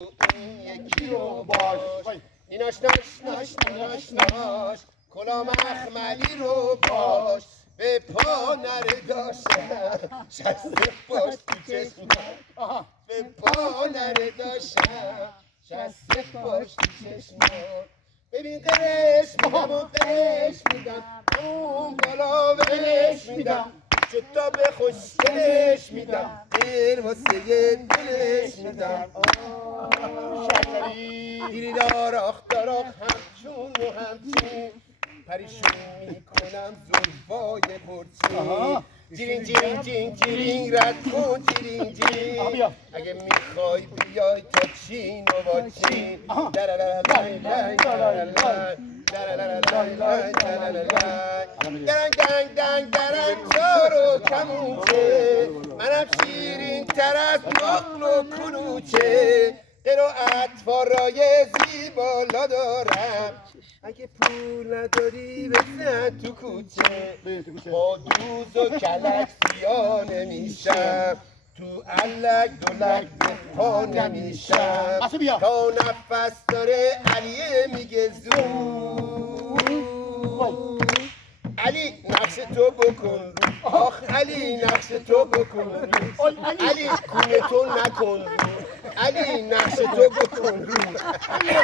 این یکی رو باش ایناش ناش کلا مخملی رو باش به پا نره داشتم شسته باش تو چشمم به پا نره داشتم شسته باش تو چشمم ببین قرش میدم و قرش میدم اون بالا ولش میدم چطا به خوشگلش میدم دیر واسه دلش میدم دیری داراخ همچون و همچین پریشون میکنم زلفای پرچین جیرین جیرین جین جیرین رد کن جیرین جین اگه میخوای بیای تا چین و با چین درنگ چارو کمونچه منم شیرین تر از نقل و کلوچه دل و اطفارای زیبالا دارم اگه پول نداری بزن تو کوچه با دوز و کلک سیا نمیشم تو علک دولک به پا نمیشم تا نفس داره علیه میگه علی نقش تو بکن آخ علی نقش تو بکن علی کونه تو نکن علی نقش تو بکن